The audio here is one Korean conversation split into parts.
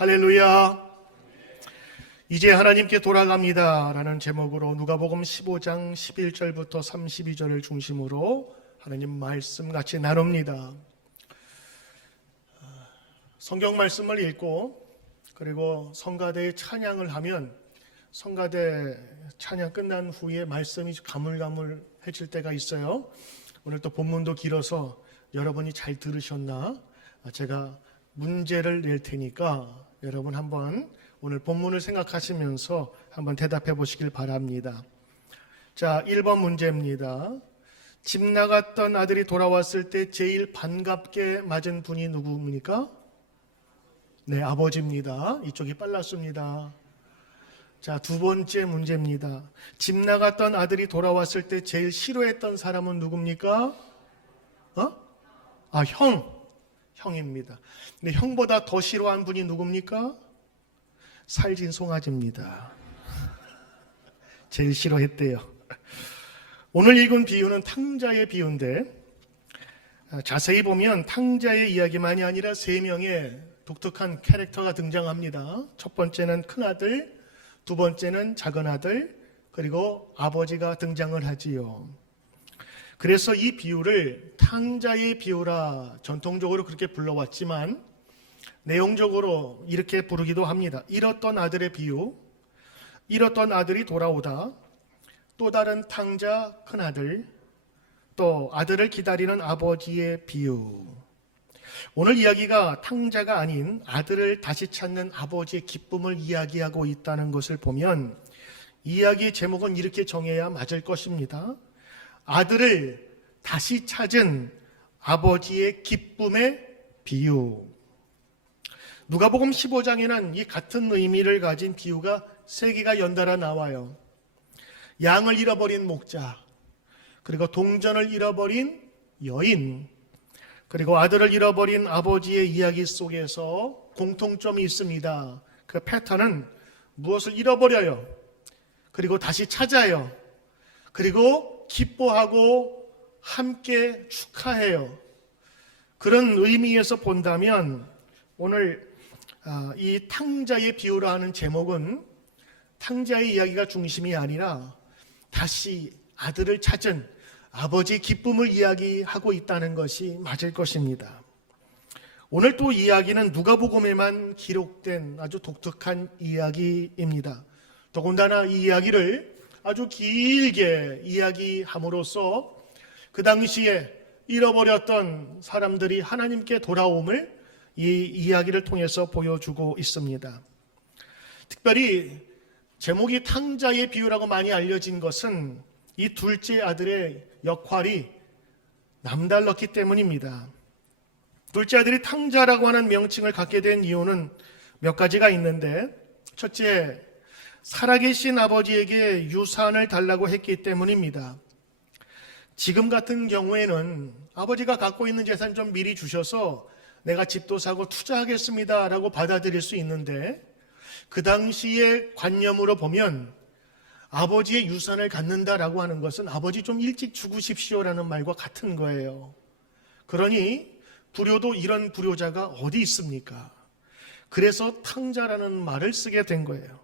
할렐루야. 이제 하나님께 돌아갑니다 라는 제목으로 누가복음 15장 11절부터 32절을 중심으로 하나님 말씀 같이 나눕니다. 성경 말씀을 읽고 그리고 성가대의 찬양을 하면 성가대 찬양 끝난 후에 말씀이 가물가물해질 때가 있어요. 오늘 또 본문도 길어서 여러분이 잘 들으셨나? 제가 문제를 낼 테니까 여러분 한번 오늘 본문을 생각하시면서 한번 대답해 보시길 바랍니다. 자, 1번 문제입니다. 집 나갔던 아들이 돌아왔을 때 제일 반갑게 맞은 분이 누구입니까? 네, 아버지입니다. 이쪽이 빨랐습니다. 자, 두 번째 문제입니다. 집 나갔던 아들이 돌아왔을 때 제일 싫어했던 사람은 누굽니까? 형입니다. 근데 형보다 더 싫어한 분이 누굽니까? 살진 송아지입니다. 제일 싫어했대요. 오늘 읽은 비유는 탕자의 비유인데 자세히 보면 탕자의 이야기만이 아니라 세 명의 독특한 캐릭터가 등장합니다. 첫 번째는 큰아들, 두 번째는 작은아들, 그리고 아버지가 등장을 하지요. 그래서 이 비유를 탕자의 비유라 전통적으로 그렇게 불러왔지만 내용적으로 이렇게 부르기도 합니다. 잃었던 아들의 비유, 잃었던 아들이 돌아오다, 또 다른 탕자 큰아들, 또 아들을 기다리는 아버지의 비유. 오늘 이야기가 탕자가 아닌 아들을 다시 찾는 아버지의 기쁨을 이야기하고 있다는 것을 보면 이야기의 제목은 이렇게 정해야 맞을 것입니다. 아들을 다시 찾은 아버지의 기쁨의 비유. 누가복음 15장에는 이 같은 의미를 가진 비유가 세 개가 연달아 나와요. 양을 잃어버린 목자, 그리고 동전을 잃어버린 여인, 그리고 아들을 잃어버린 아버지의 이야기 속에서 공통점이 있습니다. 그 패턴은 무엇을 잃어버려요. 그리고 다시 찾아요. 그리고 기뻐하고 함께 축하해요. 그런 의미에서 본다면 오늘 이 탕자의 비유라 하는 제목은 탕자의 이야기가 중심이 아니라 다시 아들을 찾은 아버지의 기쁨을 이야기하고 있다는 것이 맞을 것입니다. 오늘 또 이야기는 누가복음에만 기록된 아주 독특한 이야기입니다. 더군다나 이 이야기를 아주 길게 이야기함으로써 그 당시에 잃어버렸던 사람들이 하나님께 돌아옴을 이 이야기를 통해서 보여주고 있습니다. 특별히 제목이 탕자의 비유라고 많이 알려진 것은 이 둘째 아들의 역할이 남달랐기 때문입니다. 둘째 아들이 탕자라고 하는 명칭을 갖게 된 이유는 몇 가지가 있는데, 첫째, 살아계신 아버지에게 유산을 달라고 했기 때문입니다. 지금 같은 경우에는 아버지가 갖고 있는 재산 좀 미리 주셔서 내가 집도 사고 투자하겠습니다 라고 받아들일 수 있는데, 그 당시의 관념으로 보면 아버지의 유산을 갖는다라고 하는 것은 아버지 좀 일찍 죽으십시오라는 말과 같은 거예요. 그러니 불효도 이런 불효자가 어디 있습니까? 그래서 탕자라는 말을 쓰게 된 거예요.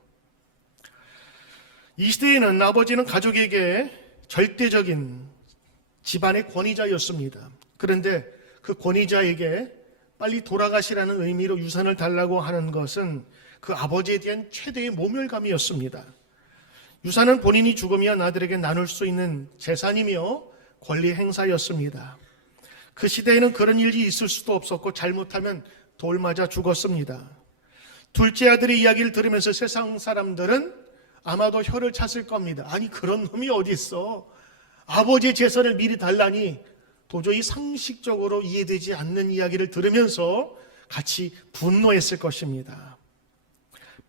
이 시대에는 아버지는 가족에게 절대적인 집안의 권위자였습니다. 그런데 그 권위자에게 빨리 돌아가시라는 의미로 유산을 달라고 하는 것은 그 아버지에 대한 최대의 모멸감이었습니다. 유산은 본인이 죽으면 아들에게 나눌 수 있는 재산이며 권리 행사였습니다. 그 시대에는 그런 일이 있을 수도 없었고 잘못하면 돌 맞아 죽었습니다. 둘째 아들의 이야기를 들으면서 세상 사람들은 아마도 혀를 찼을 겁니다. 아니, 그런 놈이 어디 있어? 아버지의 재산을 미리 달라니 도저히 상식적으로 이해되지 않는 이야기를 들으면서 같이 분노했을 것입니다.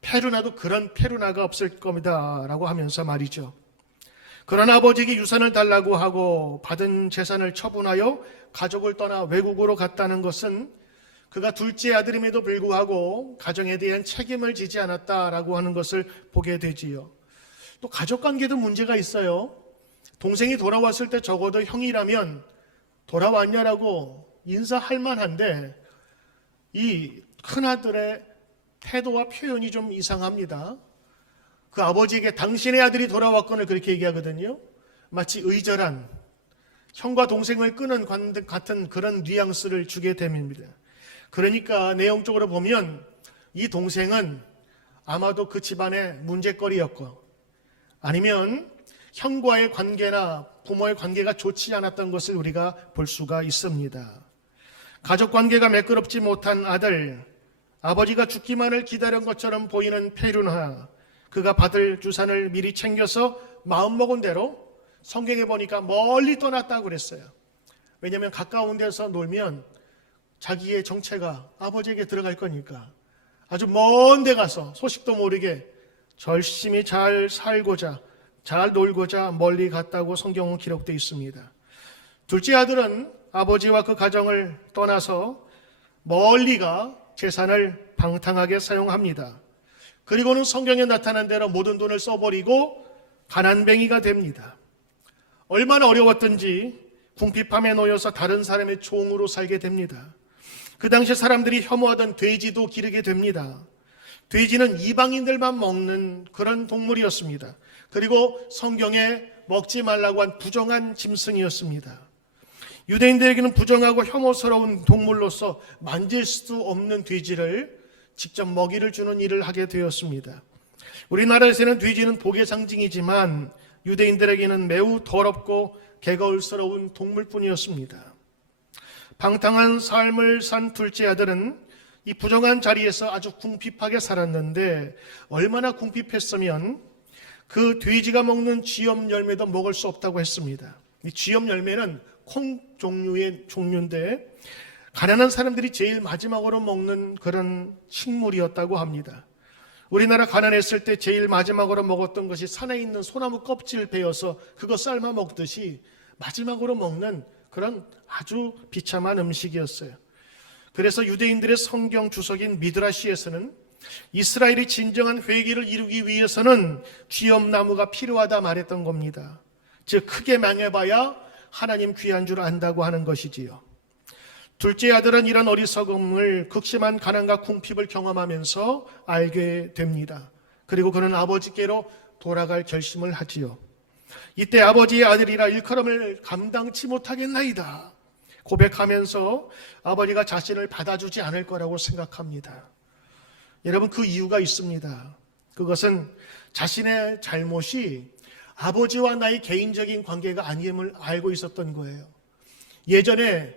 페루나도 그런 페루나가 없을 겁니다 라고 하면서 말이죠. 그러나 아버지에게 유산을 달라고 하고 받은 재산을 처분하여 가족을 떠나 외국으로 갔다는 것은 그가 둘째 아들임에도 불구하고 가정에 대한 책임을 지지 않았다라고 하는 것을 보게 되지요. 또 가족관계도 문제가 있어요. 동생이 돌아왔을 때 적어도 형이라면 돌아왔냐라고 인사할 만한데 이 큰아들의 태도와 표현이 좀 이상합니다. 그 아버지에게 당신의 아들이 돌아왔건을 그렇게 얘기하거든요. 마치 의절한 형과 동생을 끄는 같은 그런 뉘앙스를 주게 됩니다. 그러니까 내용적으로 보면 이 동생은 아마도 그 집안의 문제거리였고, 아니면 형과의 관계나 부모의 관계가 좋지 않았던 것을 우리가 볼 수가 있습니다. 가족 관계가 매끄럽지 못한 아들, 아버지가 죽기만을 기다린 것처럼 보이는 페륜화, 그가 받을 유산을 미리 챙겨서 마음먹은 대로 성경에 보니까 멀리 떠났다고 그랬어요. 왜냐하면 가까운 데서 놀면 자기의 정체가 아버지에게 들어갈 거니까 아주 먼 데 가서 소식도 모르게 열심히 잘 살고자, 잘 놀고자 멀리 갔다고 성경은 기록되어 있습니다. 둘째 아들은 아버지와 그 가정을 떠나서 멀리 가 재산을 방탕하게 사용합니다. 그리고는 성경에 나타난 대로 모든 돈을 써버리고 가난뱅이가 됩니다. 얼마나 어려웠던지 궁핍함에 놓여서 다른 사람의 종으로 살게 됩니다. 그 당시 사람들이 혐오하던 돼지도 기르게 됩니다. 돼지는 이방인들만 먹는 그런 동물이었습니다. 그리고 성경에 먹지 말라고 한 부정한 짐승이었습니다. 유대인들에게는 부정하고 혐오스러운 동물로서 만질 수 없는 돼지를 직접 먹이를 주는 일을 하게 되었습니다. 우리나라에서는 돼지는 복의 상징이지만 유대인들에게는 매우 더럽고 개거울스러운 동물뿐이었습니다. 방탕한 삶을 산 둘째 아들은 이 부정한 자리에서 아주 궁핍하게 살았는데, 얼마나 궁핍했으면 그 돼지가 먹는 쥐염 열매도 먹을 수 없다고 했습니다. 이 쥐염 열매는 콩 종류의 종류인데 가난한 사람들이 제일 마지막으로 먹는 그런 식물이었다고 합니다. 우리나라 가난했을 때 제일 마지막으로 먹었던 것이 산에 있는 소나무 껍질 베어서 그거 삶아 먹듯이 마지막으로 먹는 그런 아주 비참한 음식이었어요. 그래서 유대인들의 성경 주석인 미드라시에서는 이스라엘이 진정한 회개를 이루기 위해서는 쥐염나무가 필요하다 말했던 겁니다. 즉 크게 망해봐야 하나님 귀한 줄 안다고 하는 것이지요. 둘째 아들은 이런 어리석음을 극심한 가난과 궁핍을 경험하면서 알게 됩니다. 그리고 그는 아버지께로 돌아갈 결심을 하지요. 이때 아버지의 아들이라 일컬음을 감당치 못하겠나이다 고백하면서 아버지가 자신을 받아주지 않을 거라고 생각합니다. 여러분, 그 이유가 있습니다. 그것은 자신의 잘못이 아버지와 나의 개인적인 관계가 아님을 알고 있었던 거예요. 예전에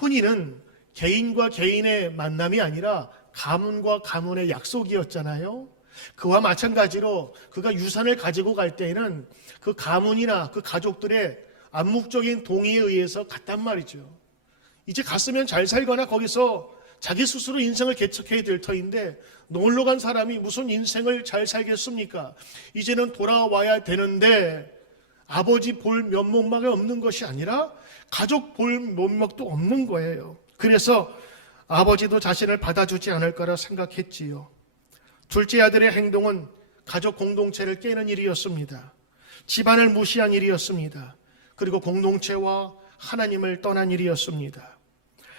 혼인은 개인과 개인의 만남이 아니라 가문과 가문의 약속이었잖아요. 그와 마찬가지로 그가 유산을 가지고 갈 때에는 그 가문이나 그 가족들의 암묵적인 동의에 의해서 갔단 말이죠. 이제 갔으면 잘 살거나 거기서 자기 스스로 인생을 개척해야 될 터인데 놀러 간 사람이 무슨 인생을 잘 살겠습니까? 이제는 돌아와야 되는데 아버지 볼 면목밖에 없는 것이 아니라 가족 볼 면목도 없는 거예요. 그래서 아버지도 자신을 받아주지 않을 거라 생각했지요. 둘째 아들의 행동은 가족 공동체를 깨는 일이었습니다. 집안을 무시한 일이었습니다. 그리고 공동체와 하나님을 떠난 일이었습니다.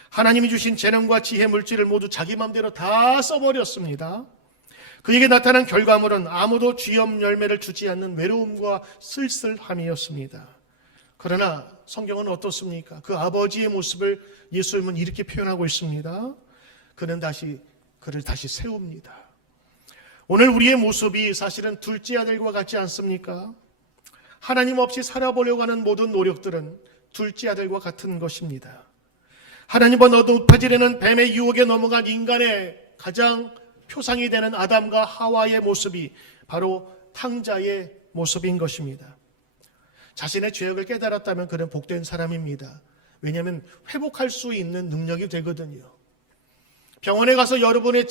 하나님이 주신 재능과 지혜, 물질을 모두 자기 마음대로 다 써버렸습니다. 그에게 나타난 결과물은 아무도 쥐염 열매를 주지 않는 외로움과 쓸쓸함이었습니다. 그러나 성경은 어떻습니까? 그 아버지의 모습을 예수님은 이렇게 표현하고 있습니다. 그는 그를 다시 세웁니다. 오늘 우리의 모습이 사실은 둘째 아들과 같지 않습니까? 하나님 없이 살아보려고 하는 모든 노력들은 둘째 아들과 같은 것입니다. 하나님과 높아지려는 뱀의 유혹에 넘어간 인간의 가장 표상이 되는 아담과 하와의 모습이 바로 탕자의 모습인 것입니다. 자신의 죄악을 깨달았다면 그는 복된 사람입니다. 왜냐하면 회복할 수 있는 능력이 되거든요. 병원에 가서 여러분의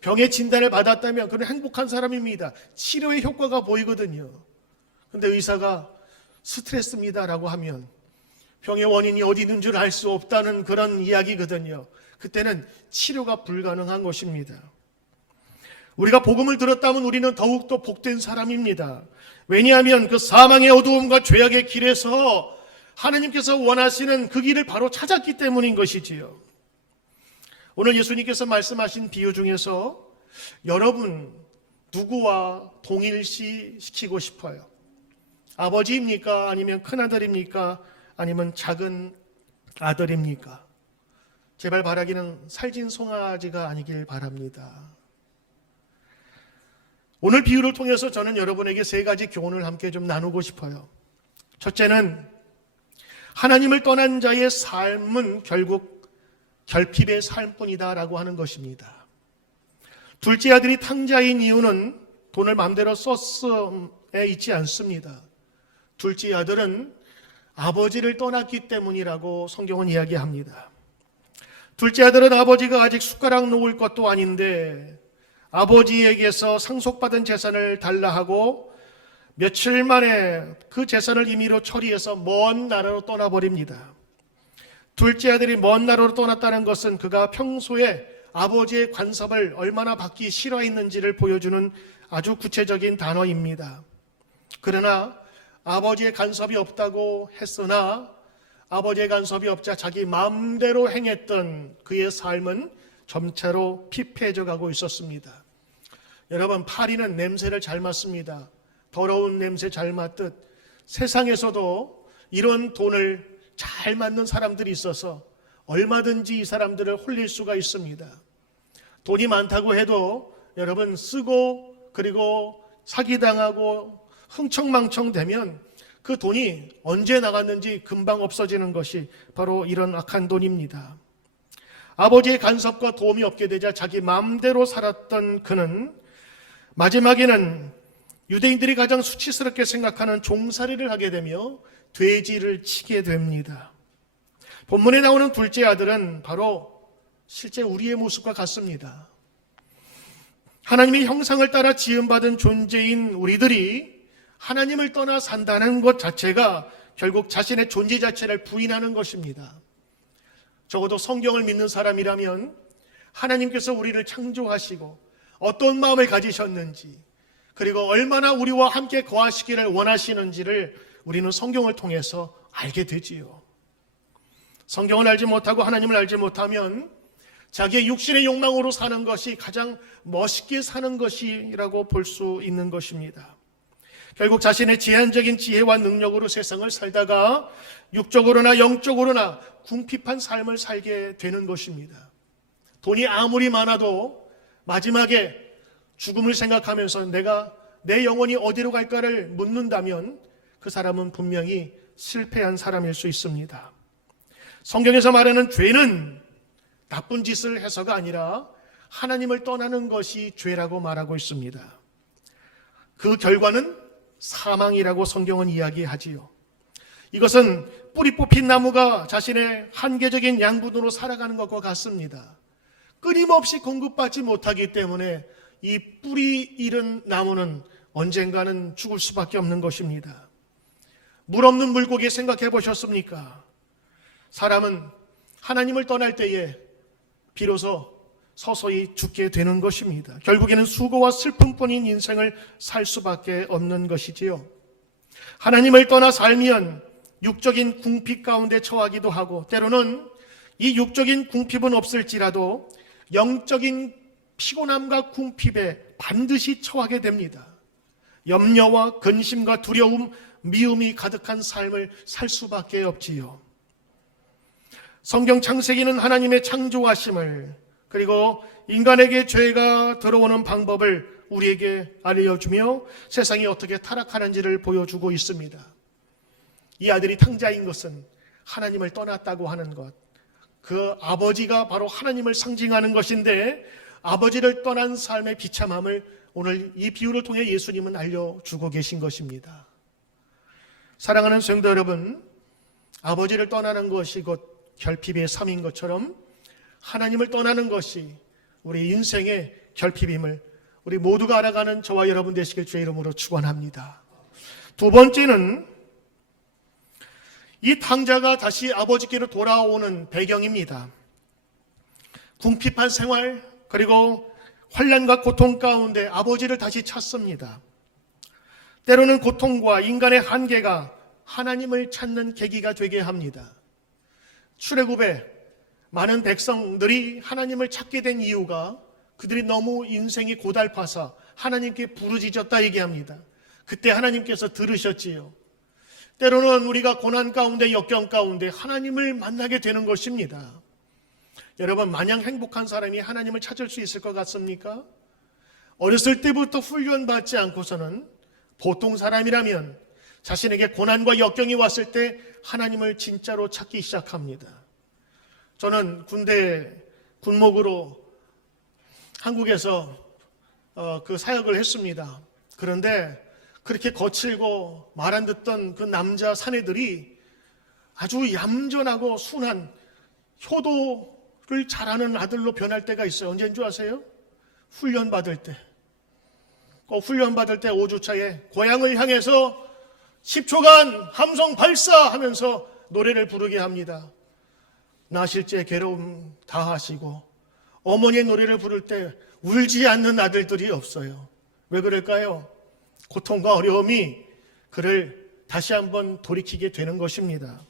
병의 진단을 받았다면 그는 행복한 사람입니다. 치료의 효과가 보이거든요. 그런데 의사가 스트레스입니다라고 하면 병의 원인이 어디 있는 줄 알 수 없다는 그런 이야기거든요. 그때는 치료가 불가능한 것입니다. 우리가 복음을 들었다면 우리는 더욱더 복된 사람입니다. 왜냐하면 그 사망의 어두움과 죄악의 길에서 하나님께서 원하시는 그 길을 바로 찾았기 때문인 것이지요. 오늘 예수님께서 말씀하신 비유 중에서 여러분 누구와 동일시 시키고 싶어요? 아버지입니까? 아니면 큰아들입니까? 아니면 작은 아들입니까? 제발 바라기는 살진 송아지가 아니길 바랍니다. 오늘 비유를 통해서 저는 여러분에게 세 가지 교훈을 함께 좀 나누고 싶어요. 첫째는 하나님을 떠난 자의 삶은 결국 결핍의 삶뿐이다라고 하는 것입니다. 둘째 아들이 탕자인 이유는 돈을 마음대로 썼음에 있지 않습니다. 둘째 아들은 아버지를 떠났기 때문이라고 성경은 이야기합니다. 둘째 아들은 아버지가 아직 숟가락 놓을 것도 아닌데 아버지에게서 상속받은 재산을 달라 하고 며칠 만에 그 재산을 임의로 처리해서 먼 나라로 떠나버립니다. 둘째 아들이 먼 나라로 떠났다는 것은 그가 평소에 아버지의 간섭을 얼마나 받기 싫어했는지를 보여주는 아주 구체적인 단어입니다. 그러나 아버지의 간섭이 없다고 했으나 아버지의 간섭이 없자 자기 마음대로 행했던 그의 삶은 점차로 피폐해져 가고 있었습니다. 여러분, 파리는 냄새를 잘 맡습니다. 더러운 냄새 잘 맡듯 세상에서도 이런 돈을 잘 맡는 사람들이 있어서 얼마든지 이 사람들을 홀릴 수가 있습니다. 돈이 많다고 해도 여러분 쓰고 그리고 사기당하고 흥청망청 되면 그 돈이 언제 나갔는지 금방 없어지는 것이 바로 이런 악한 돈입니다. 아버지의 간섭과 도움이 없게 되자 자기 마음대로 살았던 그는 마지막에는 유대인들이 가장 수치스럽게 생각하는 종살이를 하게 되며 돼지를 치게 됩니다. 본문에 나오는 둘째 아들은 바로 실제 우리의 모습과 같습니다. 하나님의 형상을 따라 지음받은 존재인 우리들이 하나님을 떠나 산다는 것 자체가 결국 자신의 존재 자체를 부인하는 것입니다. 적어도 성경을 믿는 사람이라면 하나님께서 우리를 창조하시고 어떤 마음을 가지셨는지 그리고 얼마나 우리와 함께 거하시기를 원하시는지를 우리는 성경을 통해서 알게 되지요. 성경을 알지 못하고 하나님을 알지 못하면 자기의 육신의 욕망으로 사는 것이 가장 멋있게 사는 것이라고 볼 수 있는 것입니다. 결국 자신의 제한적인 지혜와 능력으로 세상을 살다가 육적으로나 영적으로나 궁핍한 삶을 살게 되는 것입니다. 돈이 아무리 많아도 마지막에 죽음을 생각하면서 내가 내 영혼이 어디로 갈까를 묻는다면 그 사람은 분명히 실패한 사람일 수 있습니다. 성경에서 말하는 죄는 나쁜 짓을 해서가 아니라 하나님을 떠나는 것이 죄라고 말하고 있습니다. 그 결과는 사망이라고 성경은 이야기하지요. 이것은 뿌리 뽑힌 나무가 자신의 한계적인 양분으로 살아가는 것과 같습니다. 끊임없이 공급받지 못하기 때문에 이 뿌리 잃은 나무는 언젠가는 죽을 수밖에 없는 것입니다. 물 없는 물고기 생각해 보셨습니까? 사람은 하나님을 떠날 때에 비로소 서서히 죽게 되는 것입니다. 결국에는 수고와 슬픔뿐인 인생을 살 수밖에 없는 것이지요. 하나님을 떠나 살면 육적인 궁핍 가운데 처하기도 하고 때로는 이 육적인 궁핍은 없을지라도 영적인 피곤함과 궁핍에 반드시 처하게 됩니다. 염려와 근심과 두려움, 미움이 가득한 삶을 살 수밖에 없지요. 성경 창세기는 하나님의 창조하심을 그리고 인간에게 죄가 들어오는 방법을 우리에게 알려주며 세상이 어떻게 타락하는지를 보여주고 있습니다. 이 아들이 탕자인 것은 하나님을 떠났다고 하는 것, 그 아버지가 바로 하나님을 상징하는 것인데 아버지를 떠난 삶의 비참함을 오늘 이 비유를 통해 예수님은 알려주고 계신 것입니다. 사랑하는 성도 여러분, 아버지를 떠나는 것이 곧 결핍의 삶인 것처럼 하나님을 떠나는 것이 우리 인생의 결핍임을 우리 모두가 알아가는 저와 여러분 되시길 주의 이름으로 축원합니다. 두 번째는 이 탕자가 다시 아버지께로 돌아오는 배경입니다. 궁핍한 생활 그리고 환난과 고통 가운데 아버지를 다시 찾습니다. 때로는 고통과 인간의 한계가 하나님을 찾는 계기가 되게 합니다. 출애굽에 많은 백성들이 하나님을 찾게 된 이유가 그들이 너무 인생이 고달파서 하나님께 부르짖었다 얘기합니다. 그때 하나님께서 들으셨지요. 때로는 우리가 고난 가운데 역경 가운데 하나님을 만나게 되는 것입니다. 여러분, 마냥 행복한 사람이 하나님을 찾을 수 있을 것 같습니까? 어렸을 때부터 훈련받지 않고서는 보통 사람이라면 자신에게 고난과 역경이 왔을 때 하나님을 진짜로 찾기 시작합니다. 저는 군목으로 한국에서 그 사역을 했습니다. 그런데 그렇게 거칠고 말 안 듣던 그 남자 사내들이 아주 얌전하고 순한 효도를 잘하는 아들로 변할 때가 있어요. 언제인 줄 아세요? 훈련받을 때. 훈련받을 때 5주차에 고향을 향해서 10초간 함성 발사하면서 노래를 부르게 합니다. 나실제 괴로움 다 하시고 어머니의 노래를 부를 때 울지 않는 아들들이 없어요. 왜 그럴까요? 고통과 어려움이 그를 다시 한번 돌이키게 되는 것입니다.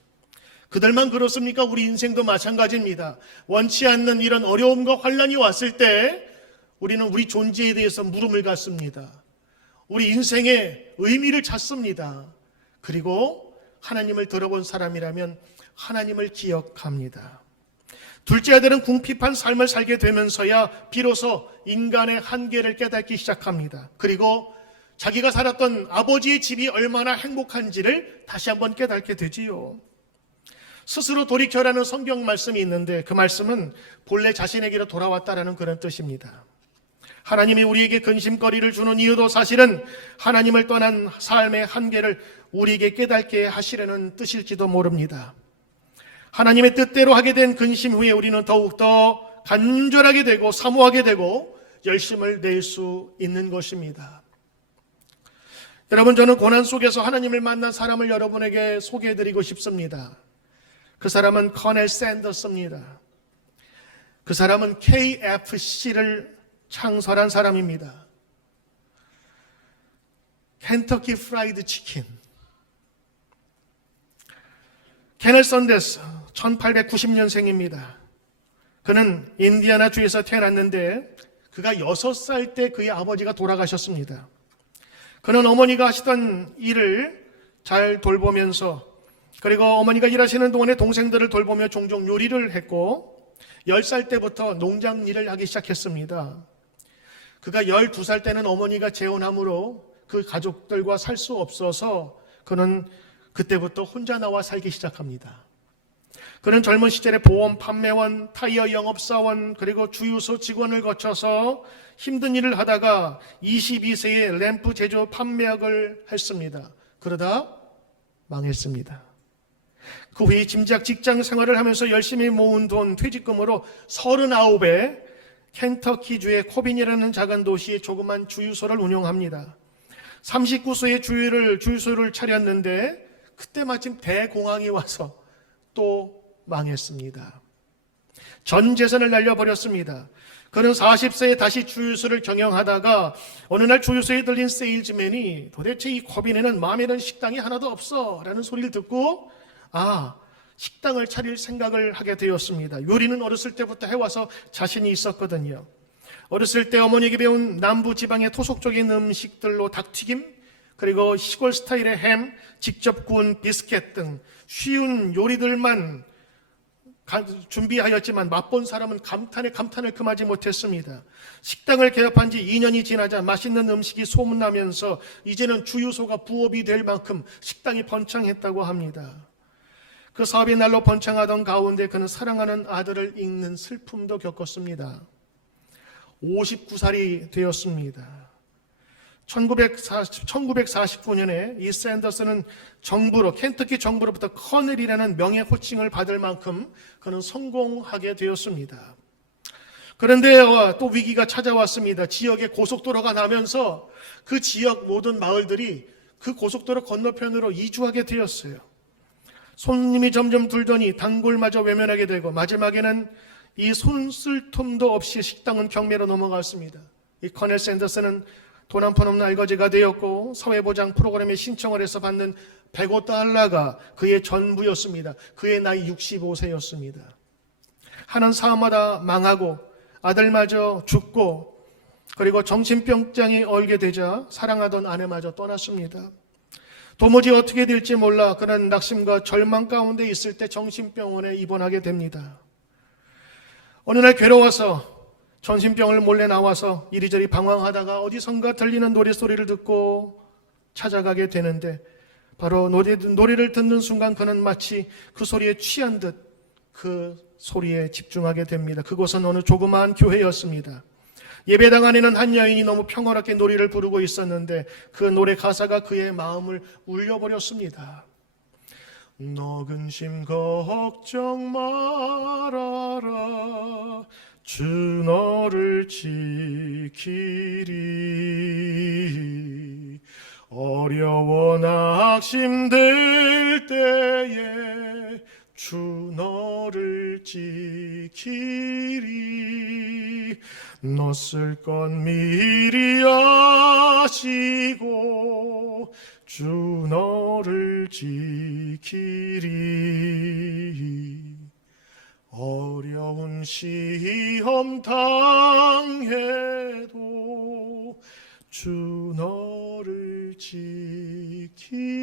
그들만 그렇습니까? 우리 인생도 마찬가지입니다. 원치 않는 이런 어려움과 환난이 왔을 때 우리는 우리 존재에 대해서 물음을 갖습니다. 우리 인생의 의미를 찾습니다. 그리고 하나님을 들어본 사람이라면 하나님을 기억합니다. 둘째 아들은 궁핍한 삶을 살게 되면서야 비로소 인간의 한계를 깨닫기 시작합니다. 그리고 자기가 살았던 아버지의 집이 얼마나 행복한지를 다시 한번 깨닫게 되지요. 스스로 돌이켜라는 성경 말씀이 있는데 그 말씀은 본래 자신에게로 돌아왔다라는 그런 뜻입니다. 하나님이 우리에게 근심거리를 주는 이유도 사실은 하나님을 떠난 삶의 한계를 우리에게 깨닫게 하시려는 뜻일지도 모릅니다. 하나님의 뜻대로 하게 된 근심 후에 우리는 더욱더 간절하게 되고 사모하게 되고 열심을 낼 수 있는 것입니다. 여러분, 저는 고난 속에서 하나님을 만난 사람을 여러분에게 소개해드리고 싶습니다. 그 사람은 커넬 샌더스입니다. 그 사람은 KFC를 창설한 사람입니다. 켄터키 프라이드 치킨. 케넬 샌더스 1890년생입니다. 그는 인디애나 주에서 태어났는데 그가 6살 때 그의 아버지가 돌아가셨습니다. 그는 어머니가 하시던 일을 잘 돌보면서 그리고 어머니가 일하시는 동안에 동생들을 돌보며 종종 요리를 했고 10살 때부터 농장 일을 하기 시작했습니다. 그가 12살 때는 어머니가 재혼함으로 그 가족들과 살 수 없어서 그는 그때부터 혼자 나와 살기 시작합니다. 그는 젊은 시절에 보험 판매원, 타이어 영업사원, 그리고 주유소 직원을 거쳐서 힘든 일을 하다가 22세에 램프 제조 판매학을 했습니다. 그러다 망했습니다. 그 후에 짐작 직장 생활을 하면서 열심히 모은 돈 퇴직금으로 39에 켄터키주의 코빈이라는 작은 도시에 조그만 주유소를 운영합니다. 39세에 주유소를 차렸는데 그때 마침 대공황이 와서 또 망했습니다. 전 재산을 날려버렸습니다. 그는 40세에 다시 주유소를 경영하다가 어느 날 주유소에 들린 세일즈맨이 도대체 이 코빈에는 마음에 드는 식당이 하나도 없어 라는 소리를 듣고 식당을 차릴 생각을 하게 되었습니다. 요리는 어렸을 때부터 해와서 자신이 있었거든요. 어렸을 때 어머니에게 배운 남부 지방의 토속적인 음식들로 닭튀김, 그리고 시골 스타일의 햄, 직접 구운 비스켓 등 쉬운 요리들만 준비하였지만 맛본 사람은 감탄을 금하지 못했습니다. 식당을 개업한 지 2년이 지나자 맛있는 음식이 소문나면서 이제는 주유소가 부업이 될 만큼 식당이 번창했다고 합니다. 그 사업이 날로 번창하던 가운데 그는 사랑하는 아들을 잃는 슬픔도 겪었습니다. 59살이 되었습니다. 1949년에 이 샌더스는 켄터키 정부로부터 커넬이라는 명예 호칭을 받을 만큼 그는 성공하게 되었습니다. 그런데 또 위기가 찾아왔습니다. 지역에 고속도로가 나면서 그 지역 모든 마을들이 그 고속도로 건너편으로 이주하게 되었어요. 손님이 점점 들더니 단골마저 외면하게 되고 마지막에는 이 손쓸 틈도 없이 식당은 경매로 넘어갔습니다. 이 커넬 샌더스는 돈 한 푼 없는 알거지가 되었고 사회보장 프로그램에 신청을 해서 받는 $105가 그의 전부였습니다. 그의 나이 65세였습니다. 하는 사업마다 망하고 아들마저 죽고 그리고 정신병장이 얼게 되자 사랑하던 아내마저 떠났습니다. 도무지 어떻게 될지 몰라 그런 낙심과 절망 가운데 있을 때 정신병원에 입원하게 됩니다. 어느 날 괴로워서 정신병을 몰래 나와서 이리저리 방황하다가 어디선가 들리는 노래소리를 듣고 찾아가게 되는데 바로 노래를 듣는 순간 그는 마치 그 소리에 취한 듯 그 소리에 집중하게 됩니다. 그곳은 어느 조그마한 교회였습니다. 예배당 안에는 한 여인이 너무 평화롭게 노래를 부르고 있었는데 그 노래 가사가 그의 마음을 울려버렸습니다. 너 근심 걱정 말아라 주 너를 지키리 어려워 낙심될 때에 주 너를 지키리 너 쓸 건 미리 아시고 주 너를 지키리 어려운 시험 당해도 주 너를 지키리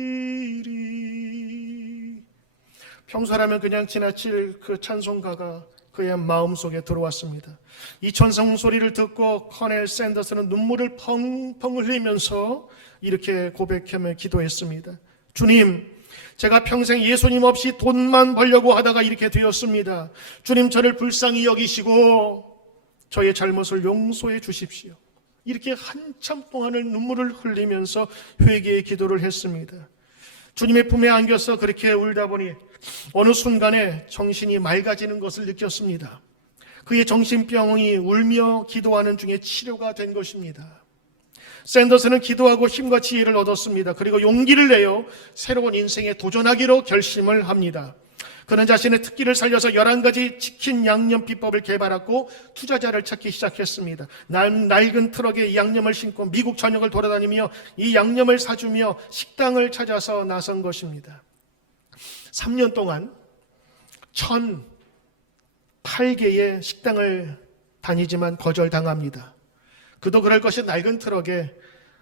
평소라면 그냥 지나칠 그 찬송가가 그의 마음속에 들어왔습니다. 이 천성 소리를 듣고 커넬 샌더스는 눈물을 펑펑 흘리면서 이렇게 고백하며 기도했습니다. 주님, 제가 평생 예수님 없이 돈만 벌려고 하다가 이렇게 되었습니다. 주님, 저를 불쌍히 여기시고 저의 잘못을 용서해 주십시오. 이렇게 한참 동안을 눈물을 흘리면서 회개의 기도를 했습니다. 주님의 품에 안겨서 그렇게 울다 보니 어느 순간에 정신이 맑아지는 것을 느꼈습니다. 그의 정신병이 울며 기도하는 중에 치료가 된 것입니다. 샌더스는 기도하고 힘과 지혜를 얻었습니다. 그리고 용기를 내어 새로운 인생에 도전하기로 결심을 합니다. 그는 자신의 특기를 살려서 11가지 치킨 양념 비법을 개발하고 투자자를 찾기 시작했습니다. 낡은 트럭에 양념을 싣고 미국 전역을 돌아다니며 이 양념을 사주며 식당을 찾아서 나선 것입니다. 3년 동안 1,008개의 식당을 다니지만 거절당합니다. 그도 그럴 것이 낡은 트럭에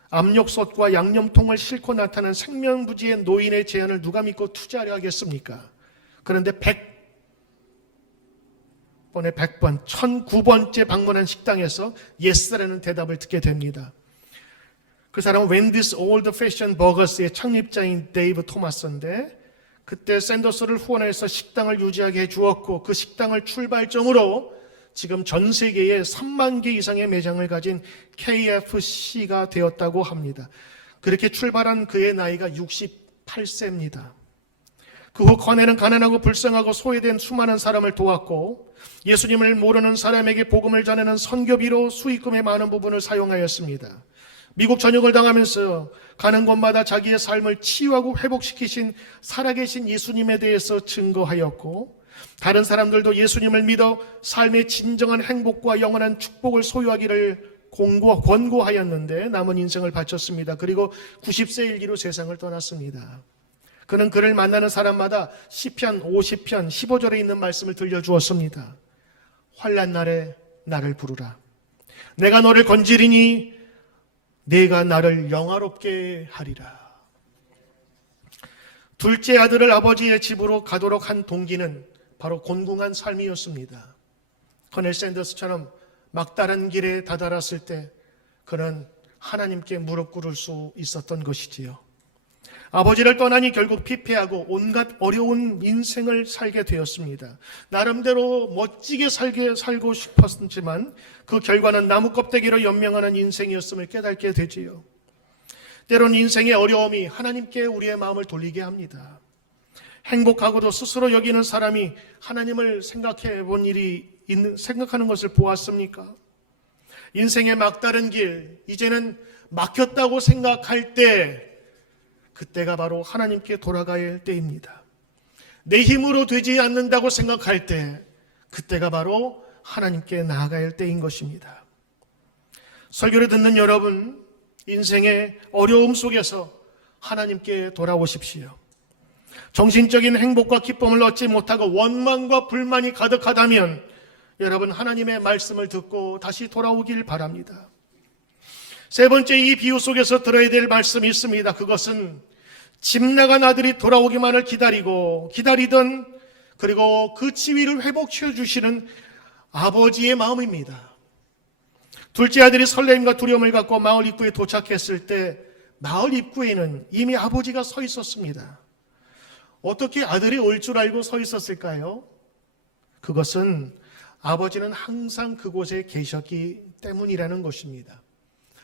압력솥과 양념통을 싣고 나타난 생명부지의 노인의 제안을 누가 믿고 투자를 하겠습니까? 그런데 100번에 100번, 1009번째 방문한 식당에서 예스라는 대답을 듣게 됩니다. 그 사람은 웬디스 올드 패션 버거스의 창립자인 데이브 토마스인데 그때 샌더스를 후원해서 식당을 유지하게 해주었고 그 식당을 출발점으로 지금 전 세계에 3만 개 이상의 매장을 가진 KFC가 되었다고 합니다. 그렇게 출발한 그의 나이가 68세입니다. 그 후 커넬은 가난하고 불쌍하고 소외된 수많은 사람을 도왔고 예수님을 모르는 사람에게 복음을 전하는 선교비로 수익금의 많은 부분을 사용하였습니다. 미국 전역을 당하면서 가는 곳마다 자기의 삶을 치유하고 회복시키신 살아계신 예수님에 대해서 증거하였고 다른 사람들도 예수님을 믿어 삶의 진정한 행복과 영원한 축복을 소유하기를 권고하였는데 남은 인생을 바쳤습니다. 그리고 90세 일기로 세상을 떠났습니다. 그는 그를 만나는 사람마다 시편 50편 15절에 있는 말씀을 들려주었습니다. 환난 날에 나를 부르라. 내가 너를 건지리니 내가 나를 영화롭게 하리라. 둘째 아들을 아버지의 집으로 가도록 한 동기는 바로 곤궁한 삶이었습니다. 커넬 샌더스처럼 막다른 길에 다다랐을 때 그는 하나님께 무릎 꿇을 수 있었던 것이지요. 아버지를 떠나니 결국 피폐하고 온갖 어려운 인생을 살게 되었습니다. 나름대로 멋지게 살고 싶었지만 그 결과는 나무 껍데기로 연명하는 인생이었음을 깨닫게 되지요. 때론 인생의 어려움이 하나님께 우리의 마음을 돌리게 합니다. 행복하고도 스스로 여기는 사람이 하나님을 생각하는 것을 보았습니까? 인생의 막다른 길, 이제는 막혔다고 생각할 때 그때가 바로 하나님께 돌아가야 할 때입니다. 내 힘으로 되지 않는다고 생각할 때 그때가 바로 하나님께 나아가야 할 때인 것입니다. 설교를 듣는 여러분, 인생의 어려움 속에서 하나님께 돌아오십시오. 정신적인 행복과 기쁨을 얻지 못하고 원망과 불만이 가득하다면 여러분, 하나님의 말씀을 듣고 다시 돌아오길 바랍니다. 세 번째, 이 비유 속에서 들어야 될 말씀이 있습니다. 그것은 집 나간 아들이 돌아오기만을 기다리던 그리고 그 지위를 회복시켜 주시는 아버지의 마음입니다. 둘째 아들이 설렘과 두려움을 갖고 마을 입구에 도착했을 때 마을 입구에는 이미 아버지가 서 있었습니다. 어떻게 아들이 올 줄 알고 서 있었을까요? 그것은 아버지는 항상 그곳에 계셨기 때문이라는 것입니다.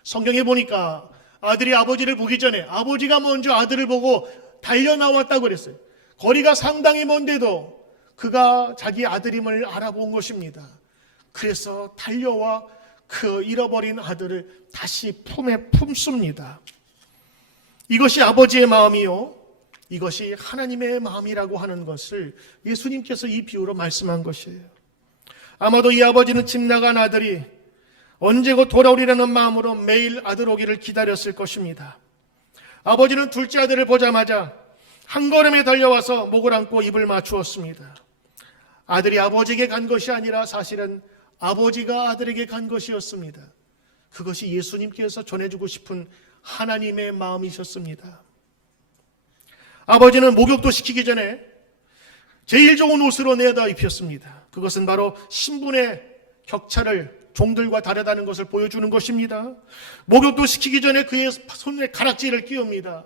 성경에 보니까 아들이 아버지를 보기 전에 아버지가 먼저 아들을 보고 달려나왔다고 그랬어요. 거리가 상당히 먼데도 그가 자기 아들임을 알아본 것입니다. 그래서 달려와 그 잃어버린 아들을 다시 품에 품습니다. 이것이 아버지의 마음이요, 이것이 하나님의 마음이라고 하는 것을 예수님께서 이 비유로 말씀한 것이에요. 아마도 이 아버지는 집 나간 아들이 언제 곧 돌아오리라는 마음으로 매일 아들 오기를 기다렸을 것입니다. 아버지는 둘째 아들을 보자마자 한 걸음에 달려와서 목을 안고 입을 맞추었습니다. 아들이 아버지에게 간 것이 아니라 사실은 아버지가 아들에게 간 것이었습니다. 그것이 예수님께서 전해주고 싶은 하나님의 마음이셨습니다. 아버지는 목욕도 시키기 전에 제일 좋은 옷으로 내다 입혔습니다. 그것은 바로 신분의 격차를 종들과 다르다는 것을 보여주는 것입니다. 목욕도 시키기 전에 그의 손에 가락지를 끼웁니다.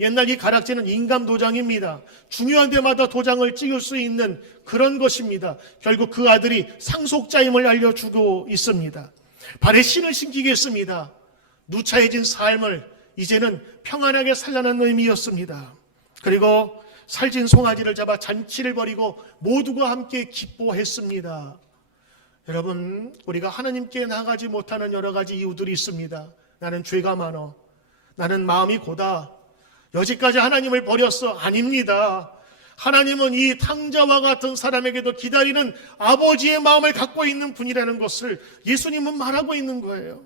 옛날 이 가락지는 인감 도장입니다. 중요한 데마다 도장을 찍을 수 있는 그런 것입니다. 결국 그 아들이 상속자임을 알려주고 있습니다. 발에 신을 신기겠습니다. 누차해진 삶을 이제는 평안하게 살라는 의미였습니다. 그리고 살진 송아지를 잡아 잔치를 벌이고 모두가 함께 기뻐했습니다. 여러분, 우리가 하나님께 나아가지 못하는 여러 가지 이유들이 있습니다. 나는 죄가 많어, 나는 마음이 고다, 여지까지 하나님을 버렸어. 아닙니다. 하나님은 이 탕자와 같은 사람에게도 기다리는 아버지의 마음을 갖고 있는 분이라는 것을 예수님은 말하고 있는 거예요.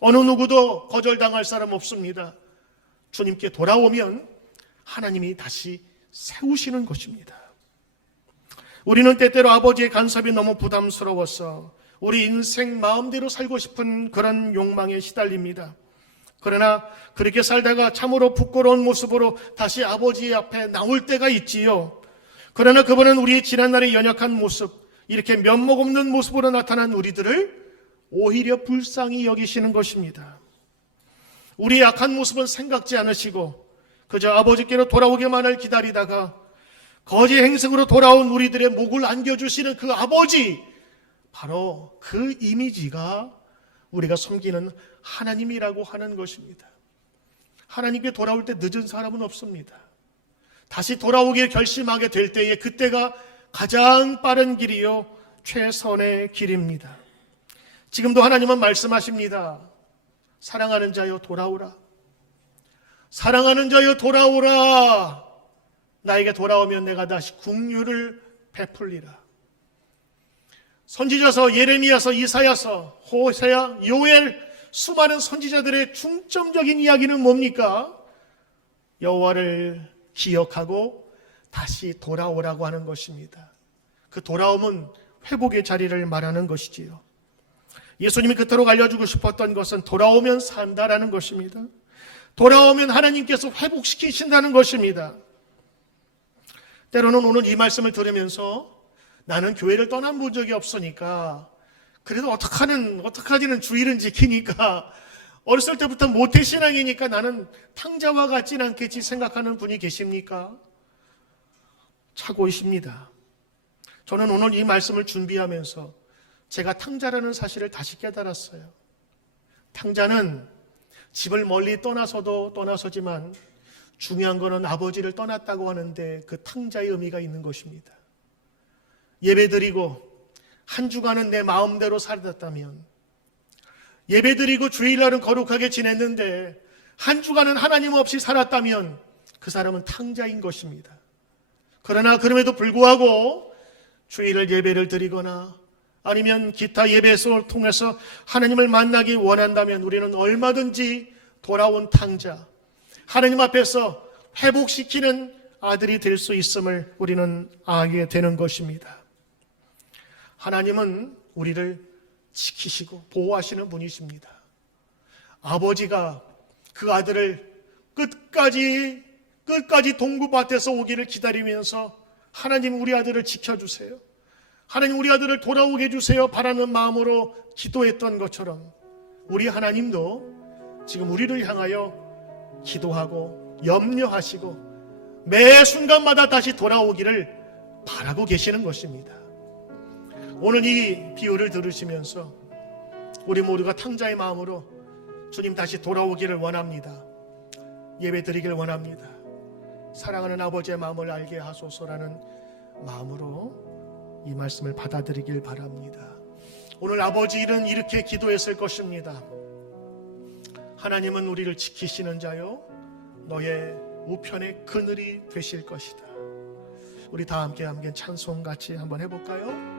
어느 누구도 거절당할 사람 없습니다. 주님께 돌아오면 하나님이 다시 세우시는 것입니다. 우리는 때때로 아버지의 간섭이 너무 부담스러워서 우리 인생 마음대로 살고 싶은 그런 욕망에 시달립니다. 그러나 그렇게 살다가 참으로 부끄러운 모습으로 다시 아버지 앞에 나올 때가 있지요. 그러나 그분은 우리의 지난날의 연약한 모습, 이렇게 면목 없는 모습으로 나타난 우리들을 오히려 불쌍히 여기시는 것입니다. 우리의 약한 모습은 생각지 않으시고 그저 아버지께로 돌아오기만을 기다리다가 거지 행색으로 돌아온 우리들의 목을 안겨주시는 그 아버지, 바로 그 이미지가 우리가 섬기는 하나님이라고 하는 것입니다. 하나님께 돌아올 때 늦은 사람은 없습니다. 다시 돌아오길 결심하게 될 때에 그때가 가장 빠른 길이요 최선의 길입니다. 지금도 하나님은 말씀하십니다. 사랑하는 자여 돌아오라. 사랑하는 자여 돌아오라. 나에게 돌아오면 내가 다시 긍휼을 베풀리라. 선지자서 예레미야서 이사야서 호세아 요엘 수많은 선지자들의 중점적인 이야기는 뭡니까? 여호와를 기억하고 다시 돌아오라고 하는 것입니다. 그 돌아옴은 회복의 자리를 말하는 것이지요. 예수님이 그토록 알려주고 싶었던 것은 돌아오면 산다라는 것입니다. 돌아오면 하나님께서 회복시키신다는 것입니다. 때로는 오늘 이 말씀을 들으면서 나는 교회를 떠나본 적이 없으니까 그래도 어떡하지는 주의를 지키니까 어렸을 때부터 모태신앙이니까 나는 탕자와 같진 않겠지 생각하는 분이 계십니까? 착오이십니다. 저는 오늘 이 말씀을 준비하면서 제가 탕자라는 사실을 다시 깨달았어요. 탕자는 집을 멀리 떠나서도 떠나서지만 중요한 것은 아버지를 떠났다고 하는데 그 탕자의 의미가 있는 것입니다. 예배드리고 한 주간은 내 마음대로 살았다면, 예배드리고 주일날은 거룩하게 지냈는데 한 주간은 하나님 없이 살았다면 그 사람은 탕자인 것입니다. 그러나 그럼에도 불구하고 주일을 예배를 드리거나 아니면 기타 예배를 통해서 하나님을 만나기 원한다면 우리는 얼마든지 돌아온 탕자, 하나님 앞에서 회복시키는 아들이 될 수 있음을 우리는 알게 되는 것입니다. 하나님은 우리를 지키시고 보호하시는 분이십니다. 아버지가 그 아들을 끝까지 동구밭에서 오기를 기다리면서 하나님 우리 아들을 지켜주세요, 하나님 우리 아들을 돌아오게 해주세요 바라는 마음으로 기도했던 것처럼 우리 하나님도 지금 우리를 향하여 기도하고 염려하시고 매 순간마다 다시 돌아오기를 바라고 계시는 것입니다. 오늘 이 비유를 들으시면서 우리 모두가 탕자의 마음으로 주님 다시 돌아오기를 원합니다. 예배드리기를 원합니다. 사랑하는 아버지의 마음을 알게 하소서라는 마음으로 이 말씀을 받아들이길 바랍니다. 오늘 아버지 일은 이렇게 기도했을 것입니다. 하나님은 우리를 지키시는 자요 너의 우편의 그늘이 되실 것이다. 우리 다 함께 찬송 같이 한번 해볼까요?